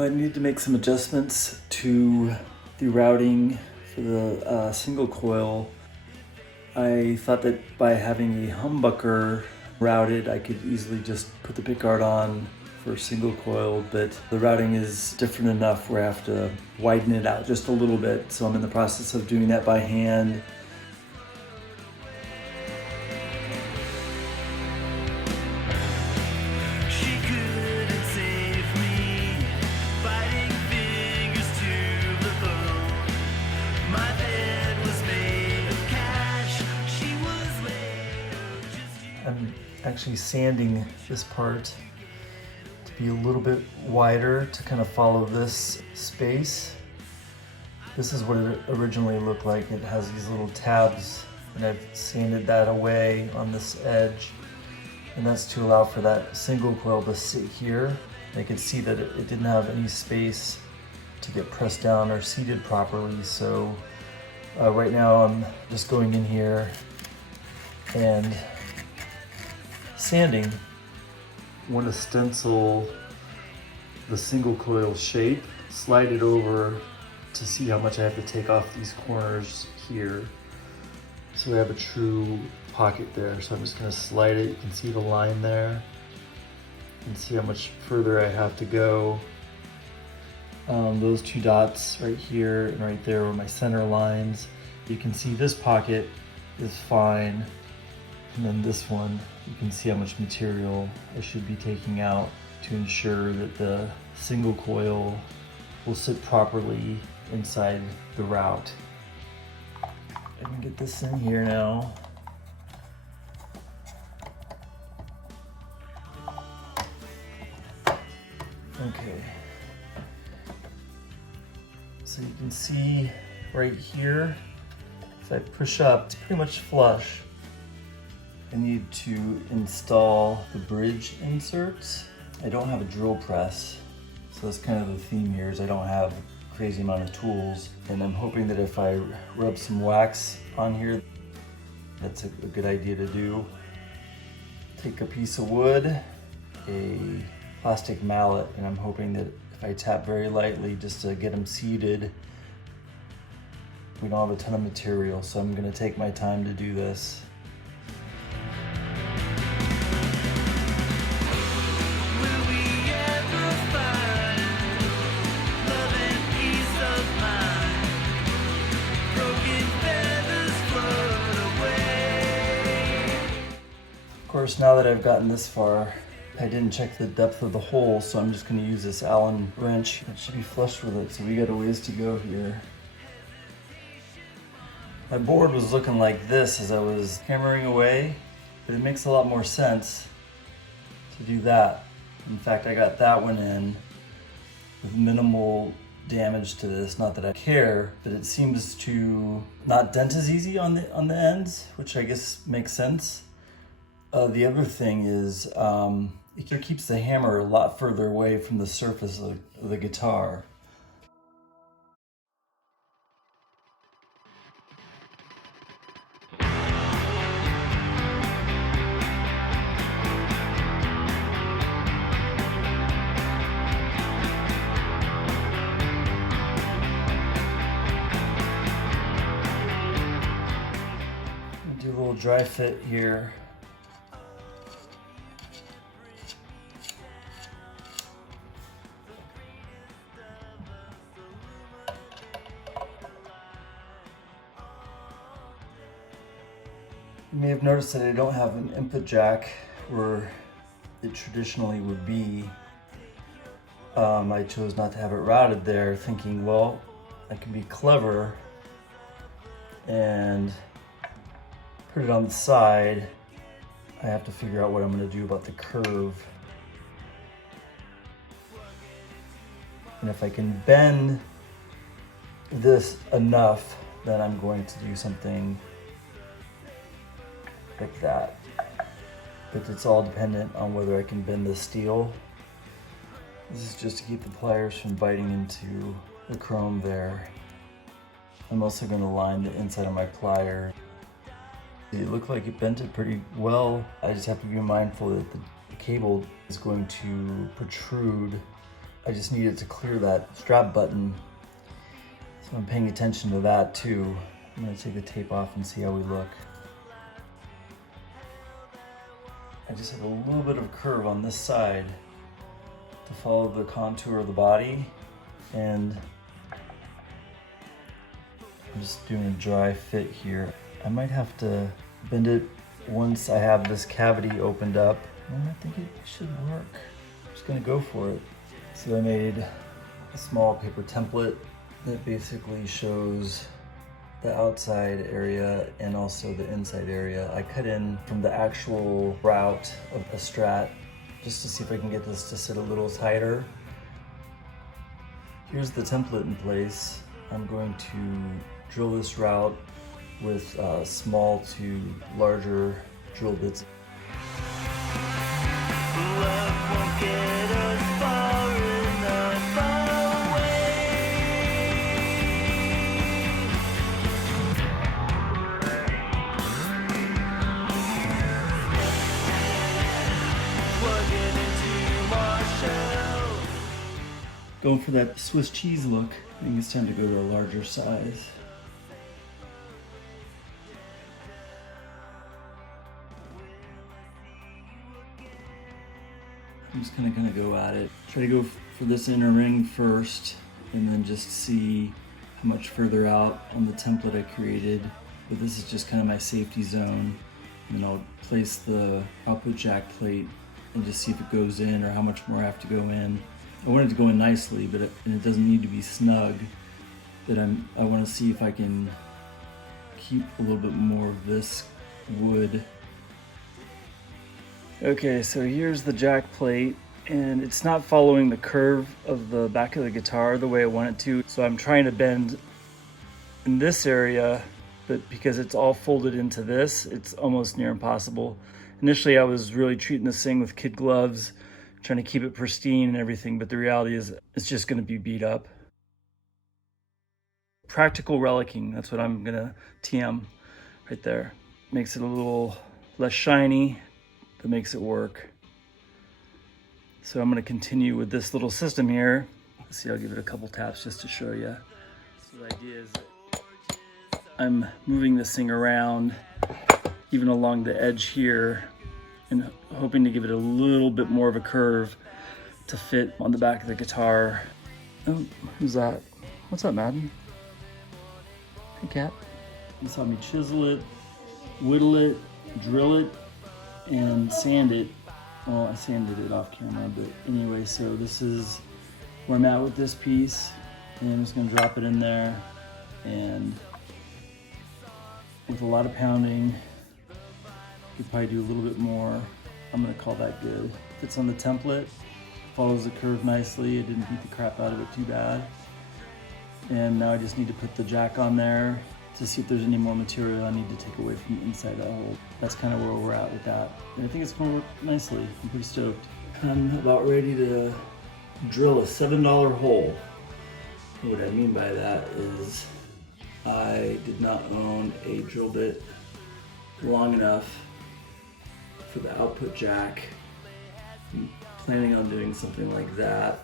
I needed to make some adjustments to the routing for the single coil. I thought that by having a humbucker routed, I could easily just put the pickguard on for a single coil, but the routing is different enough where I have to widen it out just a little bit. So I'm in the process of doing that by hand. I'm actually sanding this part to be a little bit wider to kind of follow this space. This is what it originally looked like. It has these little tabs, and I've sanded that away on this edge. And that's to allow for that single coil to sit here. I could see that it didn't have any space to get pressed down or seated properly. So right now I'm just going in here and sanding. I want to stencil the single coil shape, slide it over to see how much I have to take off these corners here. So we have a true pocket there. So I'm just going to slide it. You can see the line there and see how much further I have to go. Those two dots right here and right there are my center lines. You can see this pocket is fine. And then this one, you can see how much material I should be taking out to ensure that the single coil will sit properly inside the route. I can get this in here now. Okay. So you can see right here, if I push up, it's pretty much flush. I need to install the bridge inserts. I don't have a drill press, so that's kind of the theme here is I don't have a crazy amount of tools. And I'm hoping that if I rub some wax on here, that's a good idea to do. Take a piece of wood, a plastic mallet, and I'm hoping that if I tap very lightly just to get them seated, we don't have a ton of material, so I'm gonna take my time to do this. Of course, now that I've gotten this far, I didn't check the depth of the hole, so I'm just going to use this Allen wrench. It should be flush with it, so we got a ways to go here. My board was looking like this as I was hammering away, but it makes a lot more sense to do that. In fact, I got that one in with minimal damage to this. Not that I care, but it seems to not dent as easy on the ends, which I guess makes sense. The other thing is it keeps the hammer a lot further away from the surface of the guitar. Do a little dry fit here. You may have noticed that I don't have an input jack where it traditionally would be. I chose not to have it routed there, thinking, well, I can be clever and put it on the side. I have to figure out what I'm going to do about the curve. And if I can bend this enough, then I'm going to do something like that. But it's all dependent on whether I can bend the steel. This is just to keep the pliers from biting into the chrome there. I'm also going to line the inside of my pliers. It looked like it bent it pretty well. I just have to be mindful that the cable is going to protrude I just needed to clear that strap button. So I'm paying attention to that too. I'm gonna take the tape off and see how we look. I just have a little bit of curve on this side to follow the contour of the body, and I'm just doing a dry fit here. I might have to bend it once I have this cavity opened up, and I think it should work. I'm just gonna go for it. So I made a small paper template that basically shows the outside area and also the inside area. I cut in from the actual route of a Strat just to see if I can get this to sit a little tighter. Here's the template in place. I'm going to drill this route with small to larger drill bits. Going for that Swiss cheese look, I think it's time to go to a larger size. I'm just gonna go at it. Try to go for this inner ring first, and then just see how much further out on the template I created. But this is just kind of my safety zone. And then I'll place the output jack plate and just see if it goes in or how much more I have to go in. I want it to go in nicely, but it doesn't need to be snug. But I want to see if I can keep a little bit more of this wood. Okay, so here's the jack plate, and it's not following the curve of the back of the guitar the way I want it to. So I'm trying to bend in this area, but because it's all folded into this, it's almost near impossible. Initially, I was really treating this thing with kid gloves, trying to keep it pristine and everything, but the reality is it's just gonna be beat up. Practical relicking, that's what I'm gonna TM right there. Makes it a little less shiny, but makes it work. So I'm gonna continue with this little system here. Let's see, I'll give it a couple taps just to show you. So the idea is that I'm moving this thing around, even along the edge here, and hoping to give it a little bit more of a curve to fit on the back of the guitar. Oh, who's that? What's up, Madden? Hey, cat. You saw me chisel it, whittle it, drill it, and sand it. Well, I sanded it off camera, but anyway, so this is where I'm at with this piece. And I'm just gonna drop it in there, and with a lot of pounding, could probably do a little bit more. I'm gonna call that good. Fits on the template, follows the curve nicely. It didn't beat the crap out of it too bad. And now I just need to put the jack on there to see if there's any more material I need to take away from the inside of that hole. That's kind of where we're at with that. And I think it's gonna work nicely. I'm pretty stoked. I'm about ready to drill a $7 hole. What I mean by that is I did not own a drill bit long enough for the output jack. I'm planning on doing something like that.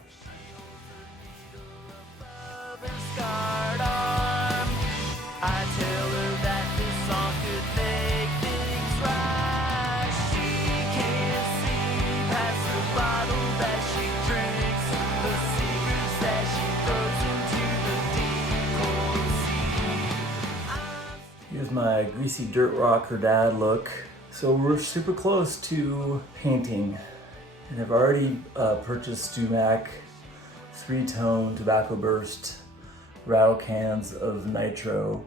Here's my greasy dirt rock her dad look. So we're super close to painting, and I've already purchased Sumac 3-tone tobacco burst rattle cans of nitro.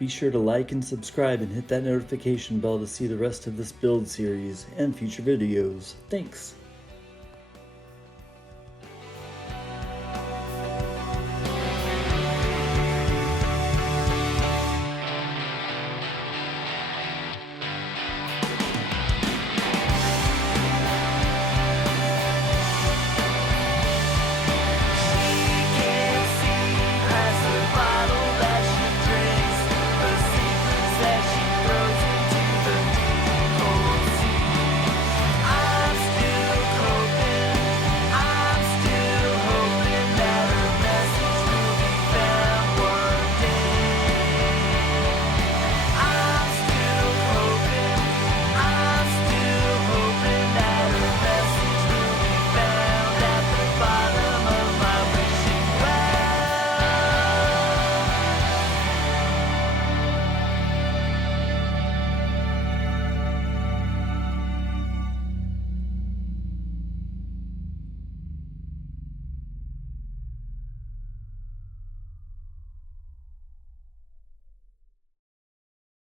Be sure to like and subscribe and hit that notification bell to see the rest of this build series and future videos. Thanks.